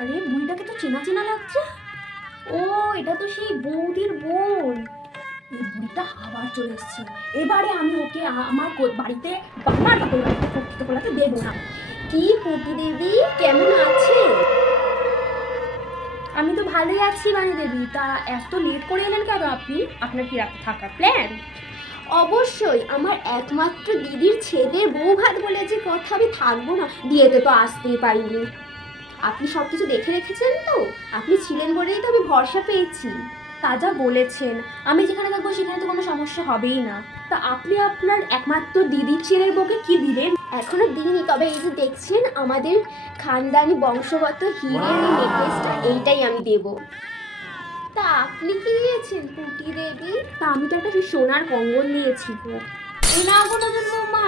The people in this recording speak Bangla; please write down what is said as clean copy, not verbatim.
আরে বুড়িটাকে তো চেনা চেনা লাগছে। ও, এটা তো সেই বৌদির বোন। এই বুড়িটা আবার চলে এসছে। এবারে আমি ওকে আমার বাড়িতে, আমার বাপের বাড়িতে কর্তৃত্ব করাতে দেবো না। কি পুটি দিদি, কেমন আছে? আমি তো ভালোই আছি বানি দেবী। তা এত লেট করে এলেন কেন আপনি? আপনার কি রাতে থাকার প্ল্যান? অবশ্যই, আমার একমাত্র দিদির ছেলের বউ ভাত বলে যে কথা, আমি থাকবো না, বিয়েতে তো আসতেই পারিনি। আপনি সব কিছু দেখে রেখেছেন তো? আপনি ছিলেন বলেই তো আমি ভরসা পেয়েছি। তা যা বলেছেন, আমি যেখানে থাকবো সেখানে তো কোনো সমস্যা হবেই না। তা আপনি আপনার একমাত্র দিদির ছেলের বউকে কি দিলেন? এখনো দিইনি, তবে এই যে দেখছেন আমাদের খানদানি বংশগত হীরের এই নেকলেসটা, এইটাই আমি দেব। তা আপনি কি দিয়েছেন পুটি দেবী? তা আমি তো একটা সেই সোনার কঙ্গল নিয়েছি গো। না গো নজর বৌমা,